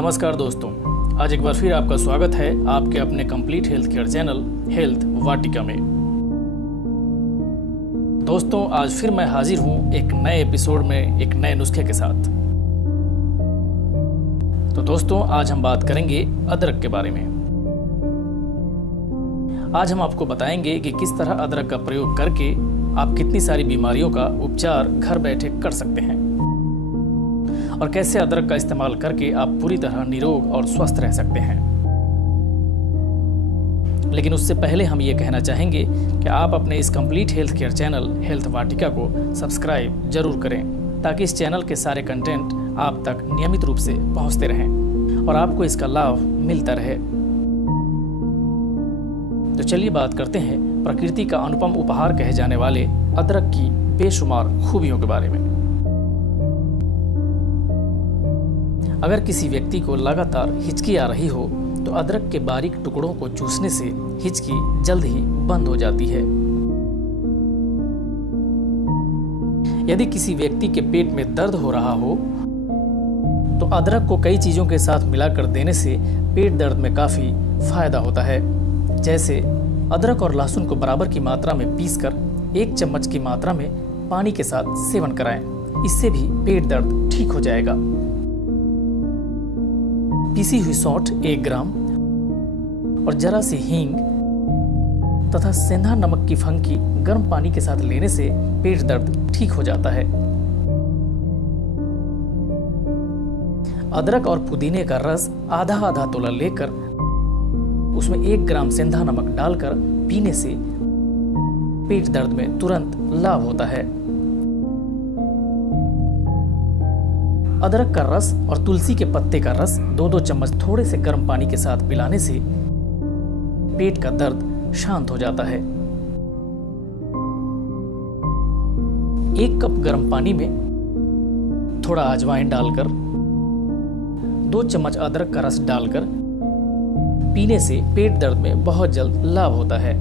नमस्कार दोस्तों, आज एक बार फिर आपका स्वागत है आपके अपने complete health care channel health Vatika में। दोस्तों, आज फिर मैं हाजिर हूं एक नए एपिसोड में एक नए नुस्खे के साथ। तो दोस्तों, आज हम बात करेंगे अदरक के बारे में। आज हम आपको बताएंगे कि किस तरह अदरक का प्रयोग करके आप कितनी सारी बीमारियों का उपचार घर बैठे कर सकते हैं और कैसे अदरक का इस्तेमाल करके आप पूरी तरह निरोग और स्वस्थ रह सकते हैं। लेकिन उससे पहले हम ये कहना चाहेंगे कि आप अपने इस complete health care channel health Vatika को सब्सक्राइब जरूर करें, ताकि इस चैनल के सारे कंटेंट आप तक नियमित रूप से पहुंचते रहें और आपको इसका लाभ मिलता रहे। तो चलिए बात करते हैं प्रकृति का अनुपम उपहार कहे जाने वाले अदरक की बेशुमार खूबियों के बारे में। अगर किसी व्यक्ति को लगातार हिचकी आ रही हो तो अदरक के बारीक टुकड़ों को चूसने से हिचकी जल्द ही बंद हो जाती है। यदि किसी व्यक्ति के पेट में दर्द हो रहा हो तो अदरक को कई चीजों के साथ मिलाकर देने से पेट दर्द में काफी फायदा होता है। जैसे अदरक और लहसुन को बराबर की मात्रा में पीसकर 1 चम्मच की मात्रा में पानी के साथ सेवन कराएं। इससे भी पेट दर्द ठीक हो जाएगा। पीसी हुई सौंठ 1 ग्राम और जरा सी हींग तथा सेंधा नमक की फंकी गर्म पानी के साथ लेने से पेट दर्द ठीक हो जाता है। अदरक और पुदीने का रस आधा आधा तोला लेकर उसमें 1 ग्राम सेंधा नमक डालकर पीने से पेट दर्द में तुरंत लाभ होता है। अदरक का रस और तुलसी के पत्ते का रस 2-2 चम्मच थोड़े से गर्म पानी के साथ पिलाने से पेट का दर्द शांत हो जाता है। 1 कप गर्म पानी में थोड़ा अजवाइन डालकर 2 चम्मच अदरक का रस डालकर पीने से पेट दर्द में बहुत जल्द लाभ होता है।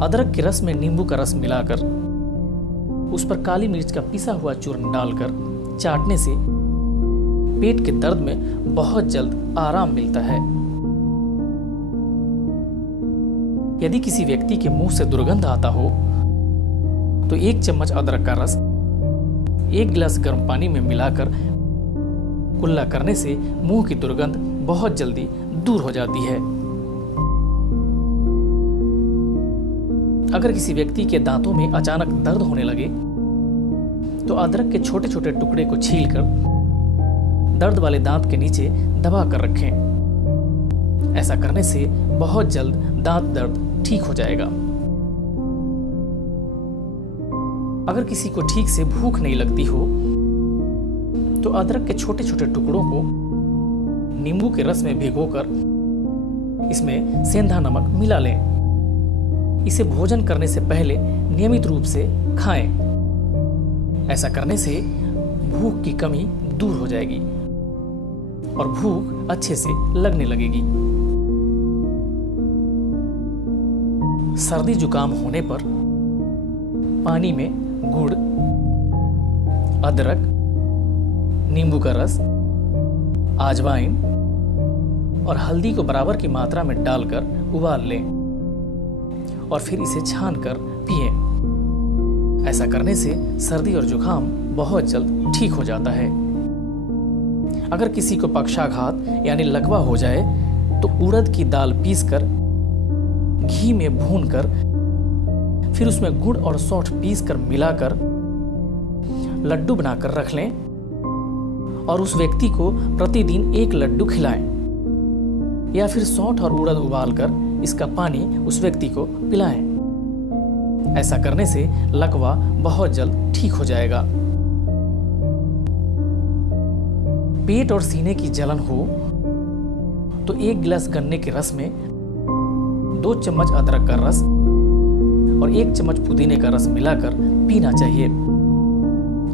अदरक के रस में नींबू का रस मिलाकर उस पर काली मिर्च का पिसा हुआ चूर्ण डालकर चाटने से पेट के दर्द में बहुत जल्द आराम मिलता है। यदि किसी व्यक्ति के मुंह से दुर्गंध आता हो तो 1 चम्मच अदरक का रस 1 गिलास गर्म पानी में मिलाकर कुल्ला करने से मुंह की दुर्गंध बहुत जल्दी दूर हो जाती है। अगर किसी व्यक्ति के दांतों में अचानक दर्द होने लगे तो अदरक के छोटे छोटे टुकड़े को छीलकर दर्द वाले दांत के नीचे दबा कर रखें। ऐसा करने से बहुत जल्द दांत दर्द ठीक हो जाएगा। अगर किसी को ठीक से भूख नहीं लगती हो तो अदरक के छोटे छोटे टुकड़ों को नींबू के रस में भिगोकर इसमें सेंधा नमक मिला लें। इसे भोजन करने से पहले नियमित रूप से खाएं। ऐसा करने से भूख की कमी दूर हो जाएगी और भूख अच्छे से लगने लगेगी। सर्दी जुकाम होने पर पानी में गुड़, अदरक, नींबू का रस, अजवाइन और हल्दी को बराबर की मात्रा में डालकर उबाल लें और फिर इसे छानकर पिएं। ऐसा करने से सर्दी और जुकाम बहुत जल्द ठीक हो जाता है। अगर किसी को पक्षाघात यानी लकवा हो जाए तो उड़द की दाल पीसकर घी में भूनकर फिर उसमें गुड़ और सौंठ पीसकर मिलाकर लड्डू बनाकर रख लें और उस व्यक्ति को प्रतिदिन 1 लड्डू खिलाएं या फिर सौंठ और उड़द उबालकर इसका पानी उस व्यक्ति को पिलाएं। ऐसा करने से लकवा बहुत जल्द ठीक हो जाएगा। पेट और सीने की जलन हो तो 1 गिलास गन्ने के रस में 2 चम्मच अदरक का रस और 1 चम्मच पुदीने का रस मिलाकर पीना चाहिए।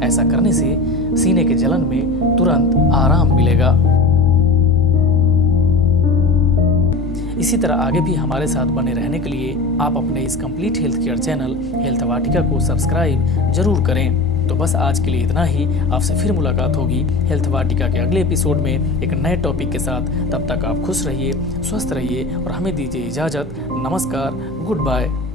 ऐसा करने से सीने के जलन में तुरंत आराम मिलेगा। इसी तरह आगे भी हमारे साथ बने रहने के लिए आप अपने इस complete health care channel health Vatika को सब्सक्राइब जरूर करें। तो बस आज के लिए इतना ही। आपसे फिर मुलाकात होगी हेल्थ वाटिका के अगले एपिसोड में एक नए टॉपिक के साथ। तब तक आप खुश रहिए, स्वस्थ रहिए और हमें दीजिए इजाज़त। नमस्कार, गुड बाय।